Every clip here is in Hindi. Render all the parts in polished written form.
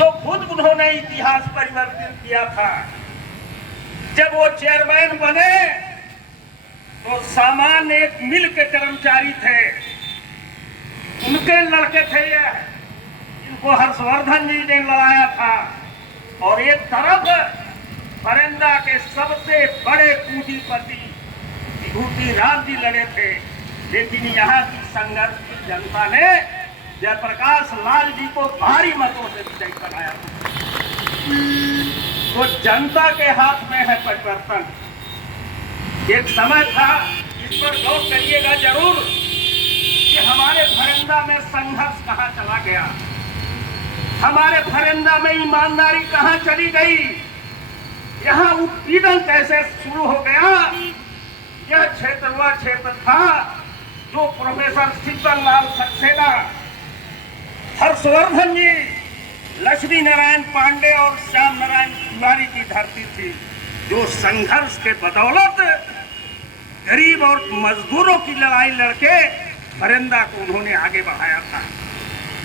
जो खुद उन्होंने इतिहास परिवर्तित किया था। जब वो चेयरमैन बने तो सामान्य एक मिल के कर्मचारी थे, उनके लड़के थे ये, इनको हर्षवर्धन जी ने लड़ाया था। और एक तरफ फरेंदा के सबसे बड़े पूंजीपति विभूति राम जी लड़े थे। लेकिन यहाँ की संघर्ष की जनता ने जयप्रकाश लाल जी को भारी मतों से विजयी बनाया। तो जनता के हाथ में है परिवर्तन। एक समय था, इस पर गौर करिएगा जरूर, कि हमारे फरेंदा में संघर्ष कहाँ चला गया, हमारे फरेंदा में ईमानदारी कहाँ चली गई, यहाँ उत्पीड़न कैसे शुरू हो गया। यह क्षेत्र वह क्षेत्र था जो प्रोफेसर शीतल लाल सक्सेना, हर्षवर्धन जी, लक्ष्मी नारायण पांडे और श्याम नारायण तिवारी की धरती थी, जो संघर्ष के बदौलत गरीब और मजदूरों की लड़ाई लड़के फरेंदा को उन्होंने आगे बढ़ाया था।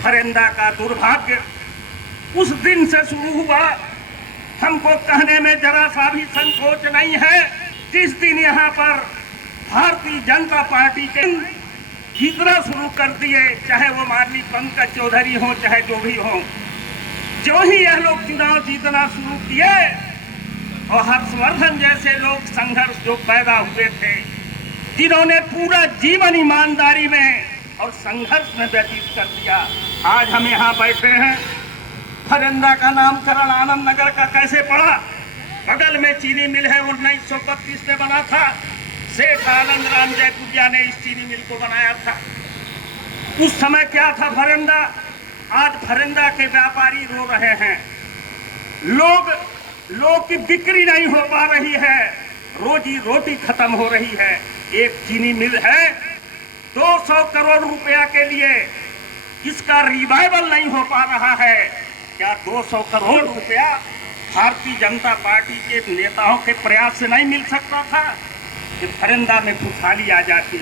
फरेंदा का दुर्भाग्य उस दिन से शुरू हुआ। हमको कहने में जरा सा भी संकोच नहीं है, जिस दिन यहाँ पर भारतीय जनता पार्टी के जीतना शुरू कर दिए, चाहे वो माननीय पंकज चौधरी हो, चाहे जो भी हो, जो ही यह लोग चुनाव जीतना शुरू किए और हर्षवर्धन जैसे लोग संघर्ष जो पैदा हुए थे, जिन्होंने पूरा जीवन ईमानदारी में और संघर्ष में व्यतीत कर दिया, आज हम यहाँ बैठे हैं। फरेंदा का नामकरण आनंद नगर का कैसे पड़ा? बगल में चीनी मिल है, 1932 में बना था। सेठ आनंद राम जयपुरिया ने इस चीनी मिल को बनाया था। उस समय क्या था फरेंदा? आज फरेंदा के व्यापारी रो रहे हैं, लोग की बिक्री नहीं हो पा रही है, रोजी रोटी खत्म हो रही है। एक चीनी मिल है 200 करोड़ रुपया के लिए, इसका रिवाइवल नहीं हो पा रहा है। क्या 200 करोड़ रुपया भारतीय जनता पार्टी के नेताओं के प्रयास से नहीं मिल सकता था कि फरेंदा में खुशहाली आ जाती?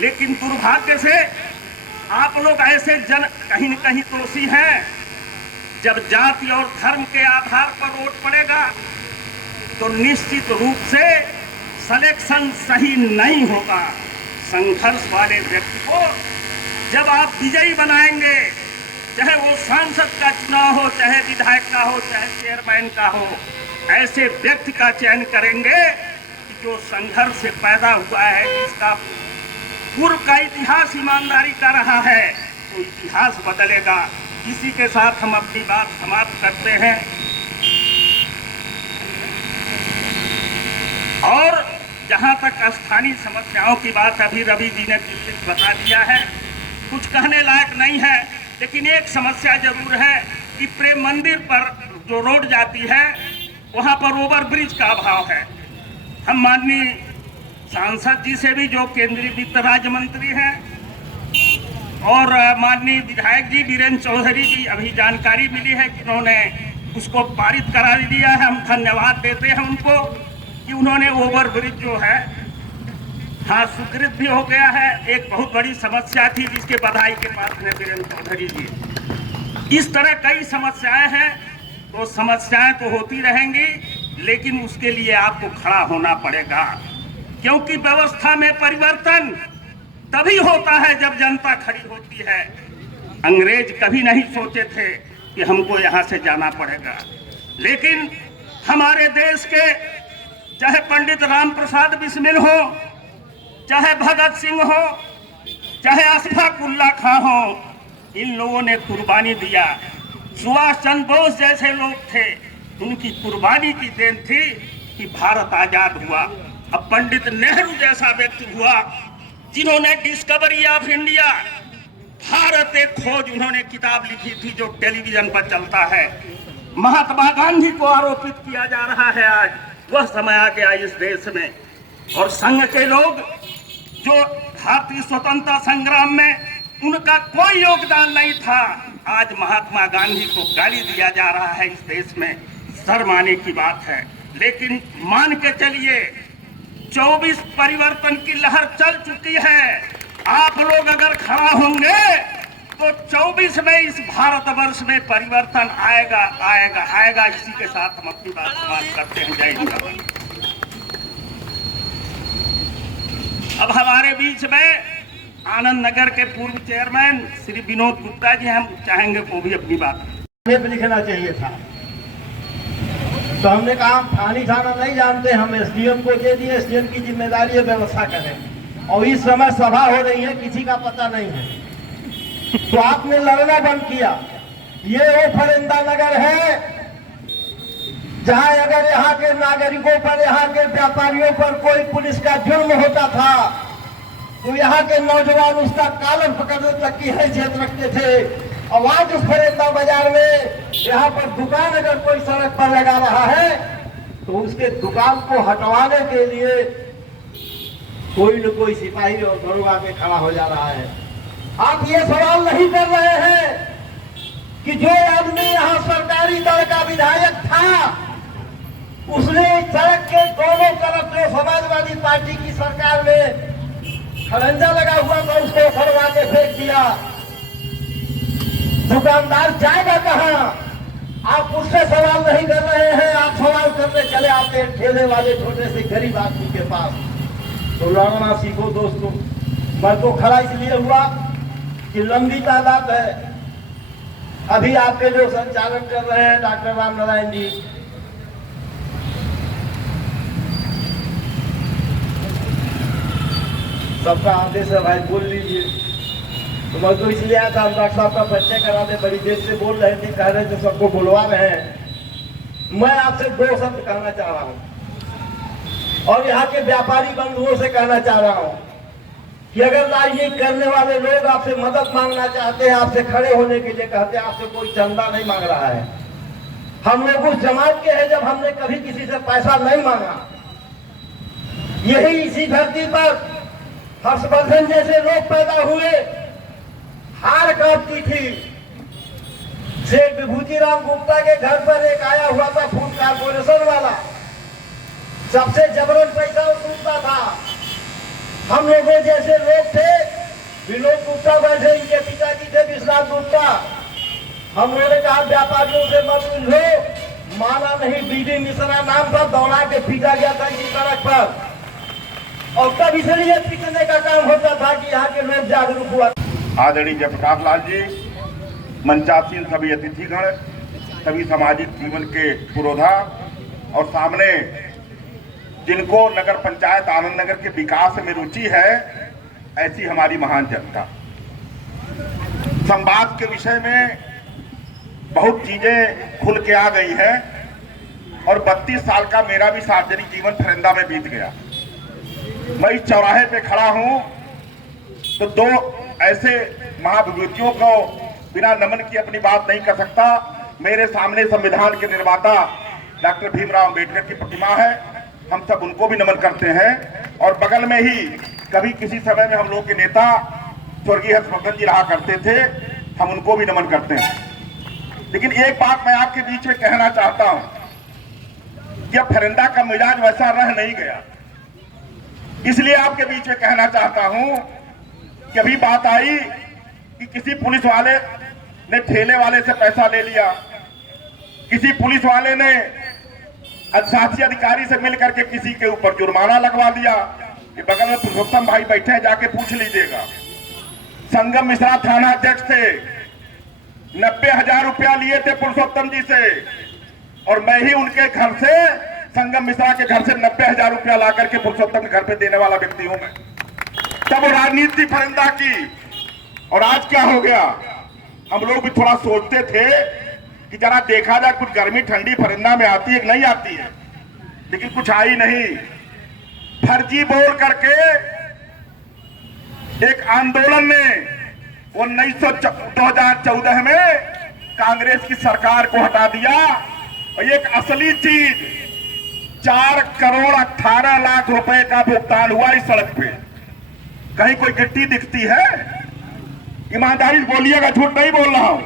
लेकिन दुर्भाग्य से आप लोग ऐसे कहीं न कहीं दोषी हैं। जब जाति और धर्म के आधार पर वोट पड़ेगा तो निश्चित रूप से सिलेक्शन सही नहीं होगा। संघर्ष वाले व्यक्ति को जब आप विजयी बनाएंगे, चाहे वो सांसद का चुनाव हो, चाहे विधायक का हो, चाहे चेयरमैन का हो, ऐसे व्यक्ति का चयन करेंगे कि जो संघर्ष से पैदा हुआ है, जिसका पूर्व का इतिहास ईमानदारी का रहा है, तो इतिहास बदलेगा। इसी के साथ हम अपनी बात समाप्त करते हैं। और जहां तक स्थानीय समस्याओं की बात, अभी रवि जी ने बता दिया है, कुछ कहने लायक नहीं है। लेकिन एक समस्या जरूर है कि प्रेम मंदिर पर जो रोड जाती है, वहां पर ओवरब्रिज का अभाव है। हम माननीय सांसद जी से भी, जो केंद्रीय वित्त राज्य मंत्री हैं, और माननीय विधायक जी वीरेंद्र चौधरी जी, अभी जानकारी मिली है कि उन्होंने उसको पारित करा दिया है। हम धन्यवाद देते हैं उनको कि उन्होंने ओवरब्रिज जो है, हाँ, स्वीकृत भी हो गया है। एक बहुत बड़ी समस्या थी जिसके बधाई के पास है वीरेंद्र चौधरी जी। इस तरह कई समस्याएं हैं, तो समस्याएं तो होती रहेंगी, लेकिन उसके लिए आपको खड़ा होना पड़ेगा, क्योंकि व्यवस्था में परिवर्तन तभी होता है जब जनता खड़ी होती है। अंग्रेज कभी नहीं सोचे थे कि हमको यहाँ से जाना पड़ेगा, लेकिन हमारे देश के चाहे पंडित राम प्रसाद बिस्मिल हो, चाहे भगत सिंह हो, चाहे अशफाक उल्ला खां हो, इन लोगों ने कुर्बानी दिया। सुभाष चंद्र बोस जैसे लोग थे, उनकी कुर्बानी की देन थी कि भारत आजाद हुआ। अब पंडित नेहरू जैसा व्यक्ति हुआ जिन्होंने डिस्कवरी ऑफ इंडिया, भारत एक खोज, उन्होंने किताब लिखी थी जो टेलीविजन पर चलता है। महात्मा गांधी को आरोपित किया जा रहा है आज, वह समय आ गया इस देश में। और संघ के लोग जो भारतीय स्वतंत्रता संग्राम में उनका कोई योगदान नहीं था, आज महात्मा गांधी को गाली दिया जा रहा है इस देश में। शर्म आने की बात है। लेकिन मान के चलिए, 24 परिवर्तन की लहर चल चुकी है। आप लोग अगर खड़ा होंगे तो 24 में इस भारतवर्ष में परिवर्तन आएगा आएगा आएगा। इसी के साथ हम अपनी बात समाप्त करते हैं। जय हिंद। अब हमारे बीच में आनंद नगर के पूर्व चेयरमैन श्री विनोद गुप्ता जी, हम चाहेंगे वो भी अपनी बात लिखना चाहिए था। तो हमने कहा हम थानी थाना नहीं जानते, हम एसडीएम को दे दिए, एसडीएम की जिम्मेदारी है व्यवस्था करें। और इस समय सभा हो रही है, किसी का पता नहीं है, तो आपने लड़ना बंद किया। ये वो फरिंदा नगर है जहां अगर यहाँ के नागरिकों पर, यहाँ के व्यापारियों पर कोई पुलिस का जुर्म होता था तो यहाँ के नौजवान उसका कालन पकड़ने तक की हैसियत रखते थे। और आज उस फरिंदा बाजार में यहाँ पर दुकान अगर कोई सड़क पर लगा रहा है तो उसके दुकान को हटवाने के लिए कोई न कोई सिपाही और दरोगा में खड़ा हो जा रहा है। आप ये सवाल नहीं कर रहे हैं कि जो आदमी यहाँ सरकारी दल का विधायक था उसने सड़क के दोनों तरफ जो समाजवादी पार्टी की सरकार में खरंजा लगा हुआ था उसको उखड़वा के फेंक दिया। दुकानदार जाएगा कहां? आप उससे सवाल नहीं कर रहे हैं, आप सवाल करने चले आते हैं ठेले वाले छोटे से गरीब आदमी के पास। तो लड़ना सीखो दोस्तों। मैं तो खड़ा इसलिए हुआ कि लंबी तादाद है। अभी आपके जो संचालन कर रहे हैं डॉक्टर राम नारायण जी, सबका आदेश है भाई बोल लीजिए। तो मैं तो इसलिए आया था, हम डॉक्टर साहब का परिचय कराने बड़ी देर से बोल रहे थे, कह रहे थे सबको बुलवा रहे हैं। मैं आपसे 2 शब्द कहना चाह रहा हूं और यहाँ के व्यापारी बंधुओं से कहना चाह रहा हूं कि अगर राजनीति करने वाले लोग आपसे मदद मांगना चाहते हैं, आपसे खड़े होने के लिए कहते हैं, आपसे कोई चंदा नहीं मांग रहा है। हम लोग उस जमात के हैं जब हमने कभी किसी से पैसा नहीं मांगा। यही इसी धरती पर हर्षवर्धन जैसे लोग पैदा हुए, हार काटती थी। सेठ विभूतिराम गुप्ता के घर पर एक आया हुआ था फूड कारपोरेशन वाला, सबसे जबरन पैसा वसूलता था। हम लोगों जैसे लोग थे, विनोद गुप्ता वैसे इनके पिताजी थे विश्वनाथ गुप्ता। हम लोगों ने कहा व्यापारियों से मत उलझो, माना नहीं। बीडी मिश्रा नाम था, दौड़ा के पीटा गया था इसी सड़क पर। और तब इसलिए पीटने का काम होता था कि यहाँ के लोग जागरूक हुआ। आदरणीय जयप्रकाश लाल जी, मंचासीन सभी अतिथिगण, सभी सामाजिक जीवन के पुरोधा और सामने जिनको नगर पंचायत आनंद नगर के विकास में रुचि है, ऐसी हमारी महान जनता। संवाद के विषय में बहुत चीजें खुल के आ गई है और 32 साल का मेरा भी सार्वजनिक जीवन फरिंदा में बीत गया। मैं इस चौराहे पे खड़ा हूं तो 2 ऐसे महाविभूतियों को बिना नमन की अपनी बात नहीं कर सकता। मेरे सामने संविधान के निर्माता डॉक्टर भीमराव अंबेडकर की प्रतिमा है, हम सब उनको भी नमन करते हैं। और बगल में ही कभी किसी समय में हम लोग के नेता स्वर्गीय हर्षवर्धन जी रहा करते थे, हम उनको भी नमन करते हैं। लेकिन एक बात मैं आपके बीच में कहना चाहता हूं कि फरिंदा का मिजाज वैसा रह नहीं गया, इसलिए आपके बीच में कहना चाहता हूं कि अभी बात आई कि किसी पुलिस वाले ने ठेले वाले से पैसा ले लिया, किसी पुलिस वाले ने शासी अधिकारी से मिलकर के किसी के ऊपर जुर्माना लगवा दिया कि बगल में पुरुषोत्तम भाई बैठे हैं, जाके पूछ लीजिएगा। संगम मिश्रा थाना अध्यक्ष थे, 90,000 रुपया लिए थे पुरुषोत्तम जी से, और मैं ही उनके घर से, संगम मिश्रा के घर से 90,000 रुपया ला करके पुरुषोत्तम के घर पे देने वाला व्यक्ति हूं मैं। तब राजनीति फरिंदा की। और आज क्या हो गया, हम लोग भी थोड़ा सोचते थे कि जरा देखा जाए कुछ गर्मी ठंडी फरिंदा में आती है कि नहीं आती है, लेकिन कुछ आई नहीं। फर्जी बोल करके एक आंदोलन ने 2014 में कांग्रेस की सरकार को हटा दिया और एक असली चीज 4 करोड़ 18 लाख रुपए का भुगतान हुआ इस सड़क पे। कहीं कोई गिट्टी दिखती है? ईमानदारी बोलिएगा, झूठ नहीं बोल रहा हूं।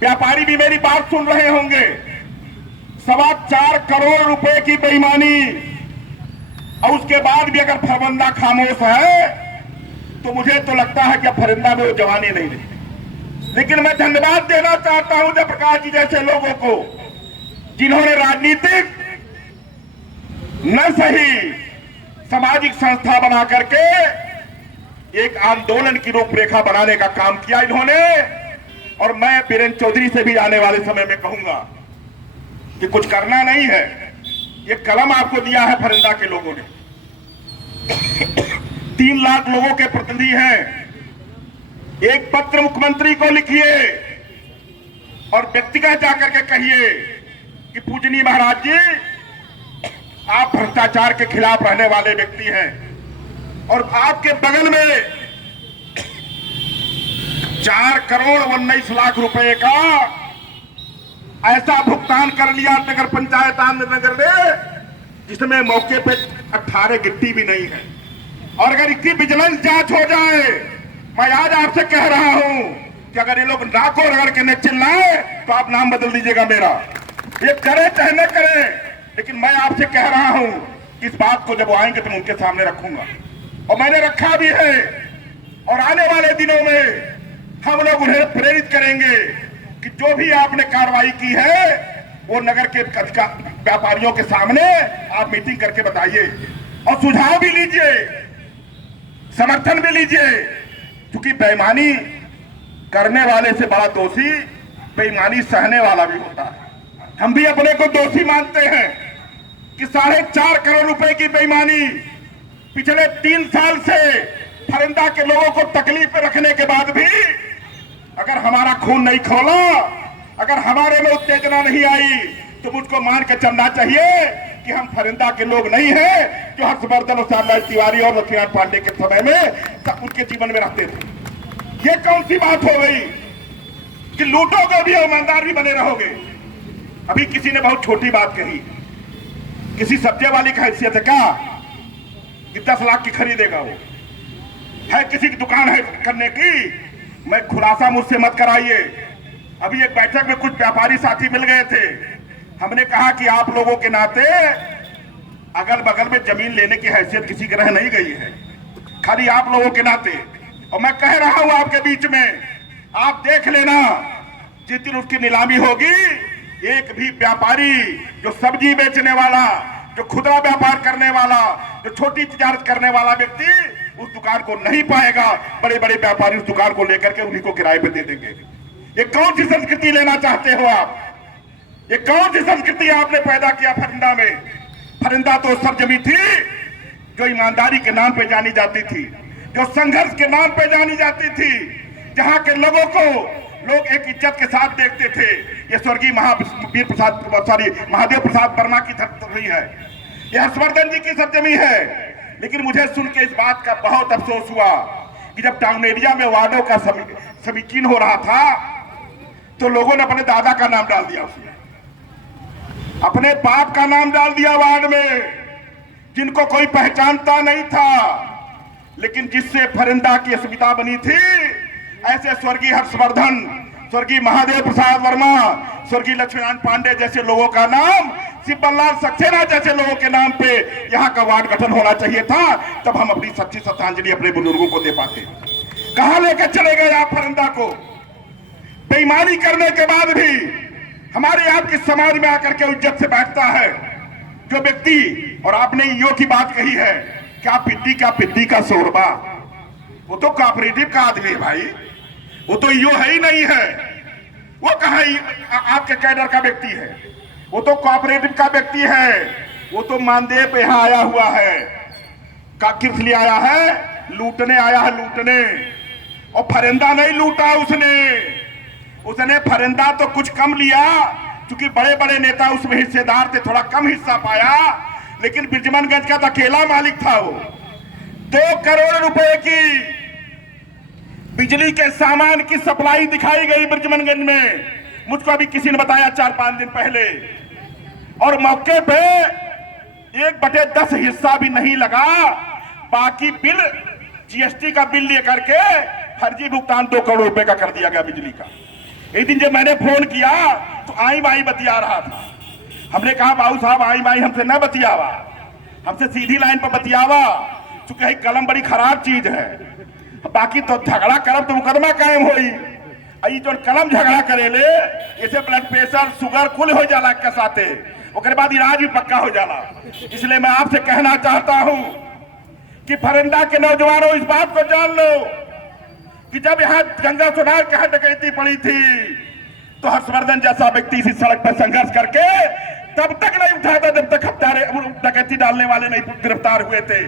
व्यापारी भी मेरी बात सुन रहे होंगे। 4.25 करोड़ रुपए की बेईमानी, और उसके बाद भी अगर फरिंदा खामोश है तो मुझे तो लगता है कि फरिंदा में वो जवानी नहीं रही। लेकिन मैं धन्यवाद देना चाहता हूं जयप्रकाश जी जैसे लोगों को, जिन्होंने राजनीतिक न सही सामाजिक संस्था बना करके एक आंदोलन की रूपरेखा बनाने का काम किया इन्होंने। और मैं बीरेन चौधरी से भी आने वाले समय में कहूंगा कि कुछ करना नहीं है, ये कलम आपको दिया है फरिंदा के लोगों ने। 3 लाख लोगों के प्रतिनिधि हैं, एक पत्र मुख्यमंत्री को लिखिए और व्यक्तिगत जाकर के कहिए कि पूजनीय महाराज जी, आप भ्रष्टाचार के खिलाफ रहने वाले व्यक्ति हैं और आपके बगल में 4 करोड़ 19 लाख रुपए का ऐसा भुगतान कर लिया नगर पंचायत आनंदनगर ने, जिसमें मौके पे 18 गिट्टी भी नहीं है। और अगर इसकी विजिलेंस जांच हो जाए, मैं आज आपसे कह रहा हूं कि अगर ये लोग नाको रगड़ के न चिल्लाए तो आप नाम बदल दीजिएगा मेरा। ये करे चाहे न करे, लेकिन मैं आपसे कह रहा हूं कि इस बात को जब वो आएंगे तो मैं उनके सामने रखूंगा, और मैंने रखा भी है। और आने वाले दिनों में हम लोग उन्हें प्रेरित करेंगे कि जो भी आपने कार्रवाई की है वो नगर के व्यापारियों के सामने आप मीटिंग करके बताइए और सुझाव भी लीजिए, समर्थन भी लीजिए, क्योंकि बेईमानी करने वाले से बड़ा दोषी बेईमानी सहने वाला भी होता है। हम भी अपने को दोषी मानते हैं कि 4.5 करोड़ रुपए की बेईमानी पिछले 3 साल से फरिंदा के लोगों को तकलीफ में रखने के बाद भी अगर हमारा खून नहीं खोला, अगर हमारे में उत्तेजना नहीं आई, तो मुझको मान के चलना चाहिए कि हम फरिंदा के लोग नहीं हैं जो हर्षवर्धन और श्यामलाल तिवारी और लक्ष्मीनारायण पांडे के समय में उनके जीवन में रहते थे। ये कौन सी बात हो गई कि लूटोगे भी ईमानदार भी बने रहोगे। अभी किसी ने बहुत छोटी बात कही, किसी सब्जी वाली की हैसियत है क्या कि 10 लाख की खरीदेगा? वो है किसी की दुकान है करने की? मैं खुलासा मुझसे मत कराइए। अभी एक बैठक में कुछ व्यापारी साथी मिल गए थे, हमने कहा कि आप लोगों के नाते अगल बगल में जमीन लेने की हैसियत किसी की रह नहीं गई है, खाली आप लोगों के नाते। और मैं कह रहा हूं आपके बीच में, आप देख लेना जिस दिन उसकी नीलामी होगी, एक भी व्यापारी जो सब्जी बेचने वाला, जो खुदरा व्यापार करने वाला, जो छोटी तिजारत करने वाला व्यक्ति उस दुकान को नहीं पाएगा। बड़े बड़े व्यापारी उस दुकान को लेकर के उन्हीं को किराए पे दे देंगे। ये कौन सी संस्कृति लेना चाहते हो आप? ये कौन सी संस्कृति आपने पैदा किया फरिंदा में? फरिंदा तो सरजमी थी जो ईमानदारी के नाम पे जानी जाती थी, जो संघर्ष के नाम पे जानी जाती थी, जहां के लोगों को लोग एक इज्जत के साथ देखते थे। ये स्वर्गीय महादेव प्रसाद वर्मा की धरती है, ये हर्षवर्धन जी की सरजमी है। लेकिन मुझे सुन के इस बात का बहुत अफसोस हुआ कि जब टाउन एरिया में वार्डों का समीक्षण हो रहा था तो लोगों ने अपने दादा का नाम डाल दिया, उसमें अपने बाप का नाम डाल दिया वार्ड में, जिनको कोई पहचानता नहीं था। लेकिन जिससे फरिंदा की अस्मिता बनी थी, ऐसे स्वर्गीय हर्षवर्धन, स्वर्गीय महादेव प्रसाद वर्मा, स्वर्गीय लक्ष्मीनारायण पांडे जैसे लोगों का नाम, शिवलाल सक्सेना जैसे लोगों के नाम पे यहाँ का वार्ड गठन होना चाहिए था। तब हम अपनी सच्ची श्रद्धांजलि अपने बुजुर्गों को दे पाते। कहां लेकर चले गए आप फरिंदा को? बेईमानी करने के बाद भी हमारे आपके समाज में आकर के इज्जत से बैठता है जो व्यक्ति। और आपने ईओ की बात कही है, क्या पिद्दी का शोरबा, वो तो कोऑपरेटिव का आदमी है भाई, वो तो ईओ है ही नहीं है। वो कहां आपके कैडर का व्यक्ति है? वो तो कोऑपरेटिव का व्यक्ति है। वो तो मानदेय पे यहाँ आया हुआ है, किस लिए आया है? लूटने आया है, लूटने। और फरिंदा नहीं लूटा उसने फरिंदा तो कुछ कम लिया, क्योंकि बड़े बड़े नेता उसमें हिस्सेदार थे, थोड़ा कम हिस्सा पाया। लेकिन बिरजमनगंज का तो अकेला मालिक था वो। 2 करोड़ रुपए की बिजली के सामान की सप्लाई दिखाई गई बिरजमनगंज में, मुझको अभी किसी ने बताया 4-5 दिन पहले। और मौके पे 1/10 हिस्सा भी नहीं लगा, बाकी बिल जीएसटी का बिल लेकर के फर्जी भुगतान 2 करोड़ रुपए का कर दिया गया बिजली का। एक दिन जब मैंने फोन किया तो आई माई बतिया रहा था। हमने कहा बाबू साहब आई माई हमसे न बतियावा, हमसे सीधी लाइन पर बतियावा, क्योंकि कलम बड़ी खराब चीज है। बाकी तो झगड़ा करब तो मुकदमा कायम होई, आई जो कलम झगड़ा करेले इसे ब्लड प्रेशर शुगर कुल हो जाला के साथे, उसके बाद इलाज भी पक्का हो जाला। इसलिए मैं आपसे कहना चाहता हूं कि फरिंदा के नौजवानों इस बात को जान लो कि जब यहाँ गंगा सोनार कहा डकैती पड़ी थी तो हर्षवर्धन जैसा व्यक्ति इसी सड़क पर संघर्ष करके तब तक नहीं उठा था जब तक हत्यारे डकैती डालने वाले नहीं गिरफ्तार हुए थे।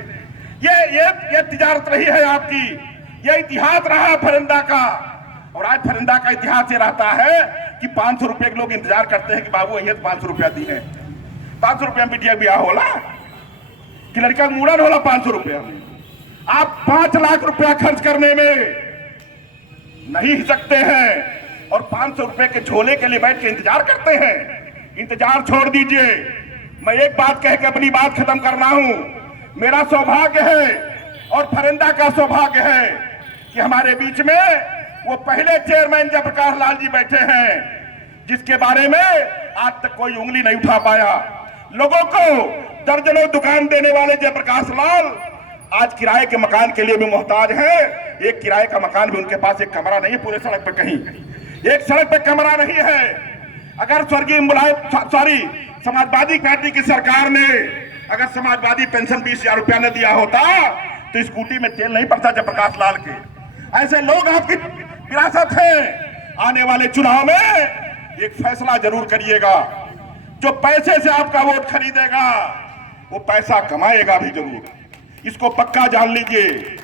ये तिजारत रही है आपकी, ये इतिहास रहा फरिंदा का। और आज फरिंदा का इतिहास ये रहता है कि 500 रुपए के लोग इंतजार करते हैं कि बाबू ये 500 रुपया दी है। 500 रुपया में बिटिया ब्याह होला कि लड़का मूड़न होला 500 रुपया में। आप 5 लाख रुपया खर्च करने में नहीं सकते हैं और 500 रुपए के झोले के लिए बैठ के इंतजार करते हैं। इंतजार छोड़ दीजिए। मैं एक बात कह के अपनी बात खत्म कर रहा हूं। मेरा सौभाग्य है और फरिंदा का सौभाग्य है कि हमारे बीच में वो पहले चेयरमैन जयप्रकाश लाल जी बैठे हैं जिसके बारे में आज तक कोई उंगली नहीं उठा पाया। लोगों को दर्जनों दुकान देने वाले जयप्रकाश लाल आज किराए के मकान के लिए भी मोहताज है। एक किराए का मकान भी उनके पास, एक कमरा नहीं है पूरे सड़क पे, कहीं एक सड़क पे कमरा नहीं है। अगर स्वर्गीय समाजवादी पार्टी की सरकार ने अगर समाजवादी पेंशन 20,000 रुपया न दिया होता तो स्कूटी में तेल नहीं पड़ता जयप्रकाश लाल के। ऐसे लोग आपकी विरासत है। आने वाले चुनाव में एक फैसला जरूर करिएगा। जो पैसे से आपका वोट खरीदेगा वो पैसा कमाएगा भी जरूर, इसको पक्का जान लीजिए।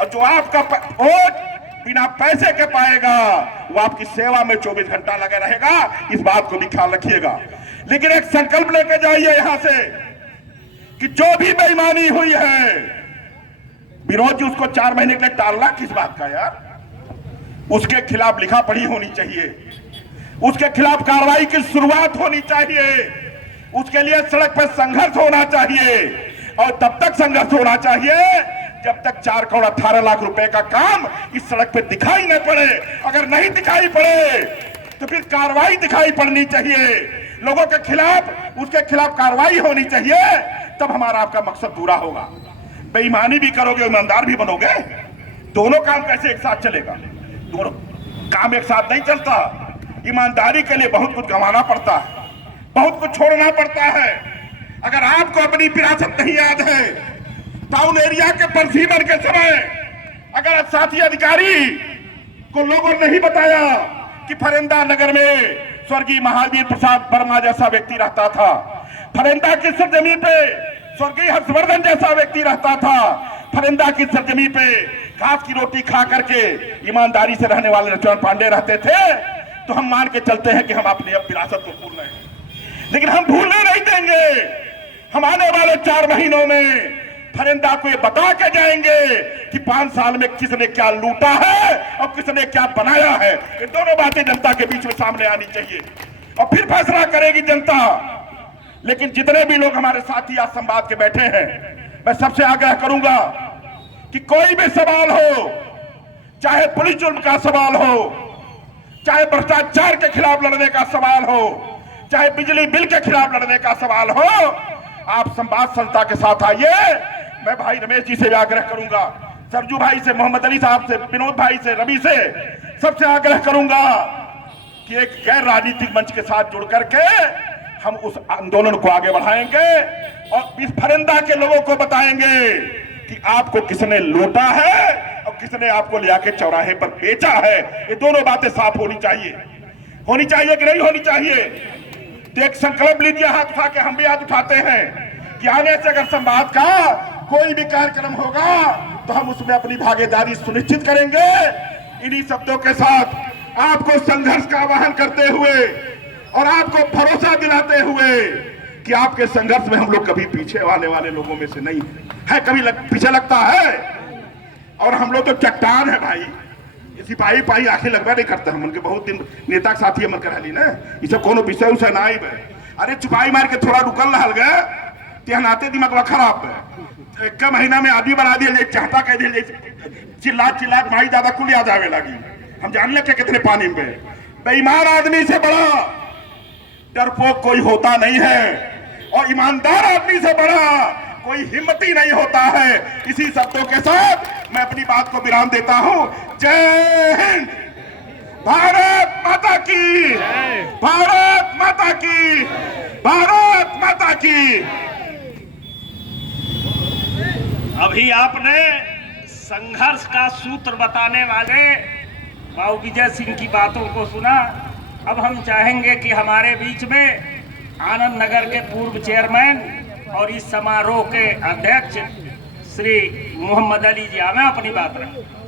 और जो आपका वोट बिना पैसे के पाएगा वो आपकी सेवा में 24 घंटा लगा रहेगा। इस बात को भी ख्याल रखिएगा। लेकिन एक संकल्प लेके जाइए यहां से कि जो भी बेईमानी हुई है, विरोध जी उसको 4 महीने के लिए टालना किस बात का यार? उसके खिलाफ लिखा पढ़ी होनी चाहिए, उसके खिलाफ कार्रवाई की शुरुआत होनी चाहिए, उसके लिए सड़क पर संघर्ष होना चाहिए। और तब तक संघर्ष होना चाहिए जब तक 4 करोड़ 18 लाख रुपए का काम इस सड़क पे दिखाई न पड़े। अगर नहीं दिखाई पड़े तो फिर कार्रवाई दिखाई पड़नी चाहिए, लोगों के खिलाफ उसके खिलाफ कार्रवाई होनी चाहिए। तब हमारा आपका मकसद पूरा होगा। बेईमानी भी करोगे, ईमानदार भी बनोगे, दोनों काम कैसे एक साथ चलेगा? दोनों काम एक साथ नहीं चलता। ईमानदारी के लिए बहुत कुछ गंवाना पड़ता है, बहुत कुछ छोड़ना पड़ता है। अगर आपको अपनी विरासत नहीं याद है, टाउन एरिया के परसीवर के समय अगर साथी अधिकारी को लोगों ने नहीं बताया कि फरिंदा नगर में स्वर्गीय महावीर प्रसाद वर्मा जैसा व्यक्ति रहता था, फरिंदा की सरजमी पे स्वर्गीय हर्षवर्धन जैसा व्यक्ति रहता था, फरिंदा की सरजमी पे घास की रोटी खा करके ईमानदारी से रहने वाले लक्ष्मण पांडे रहते थे, तो हम मान के चलते हैं कि हम अपनी विरासत को भूल रहे हैं। लेकिन हम भूलने नहीं देंगे। हम आने वाले 4 महीनों में फरिंदा को ये बता के जाएंगे कि 5 साल में किसने क्या लूटा है और किसने क्या बनाया है। ये दोनों बातें जनता के बीच में सामने आनी चाहिए और फिर फैसला करेगी जनता। लेकिन जितने भी लोग हमारे साथी आज संवाद के बैठे हैं, मैं सबसे आग्रह करूंगा कि कोई भी सवाल हो, चाहे पुलिस जुर्म का सवाल हो, चाहे भ्रष्टाचार के खिलाफ लड़ने का सवाल हो, चाहे बिजली बिल के खिलाफ लड़ने का सवाल हो, आप संवाद संस्था के साथ आइए। मैं भाई रमेश जी से भी आग्रह करूंगा, सरजू भाई से, मोहम्मद अली साहब से, विनोद भाई से, रवि से, सबसे आग्रह करूंगा कि एक गैर राजनीतिक मंच के साथ जुड़ करके हम उस आंदोलन को आगे बढ़ाएंगे और इस फरिंदा के लोगों को बताएंगे कि आपको किसने लूटा है और किसने आपको ले आके चौराहे पर बेचा है। ये दोनों बातें साफ होनी चाहिए कि नहीं होनी चाहिए? तो एक संकल्प लीजिए, हाथ उठा के, हम भी हाथ उठाते हैं कि आने से अगर संवाद का कोई भी कार्यक्रम होगा तो हम उसमें अपनी भागीदारी सुनिश्चित करेंगे। इन्हीं शब्दों के साथ आपको संघर्ष का आह्वान करते हुए और आपको भरोसा दिलाते हुए कि आपके संघर्ष में हम लोग कभी पीछे आने वाले लोगों में से नहीं है। कभी पीछे लगता है और हम लोग तो चट्टान है भाई। सिपाही पाही आखिर लगवा नहीं करते हम उनके बहुत दिन नेता के साथी हमन कर ना, ये सब कोनो विषय उसे ना आई। अरे चुपाई मार के थोड़ा रुकल रहा गए तेहनाते दिमाग खराब है। 1 महीना में आदमी बना दिया, चाहता कह दिया, चिल्ला भाई ज्यादा कुल याद आवे लगी। हम जान ले कितने पानी में। बेईमान आदमी से बड़ा डरपोक कोई होता नहीं है और ईमानदार आदमी से बड़ा कोई हिम्मती नहीं होता है। इसी शब्दों के साथ मैं अपनी बात को विराम देता हूं। जय हिंद, भारत माता की, भारत माता की, भारत माता की। अभी आपने संघर्ष का सूत्र बताने वाले बाबू विजय सिंह की बातों को सुना। अब हम चाहेंगे कि हमारे बीच में आनंद नगर के पूर्व चेयरमैन और इस समारोह के अध्यक्ष श्री मोहम्मद अली जी आवे अपनी बात रखें।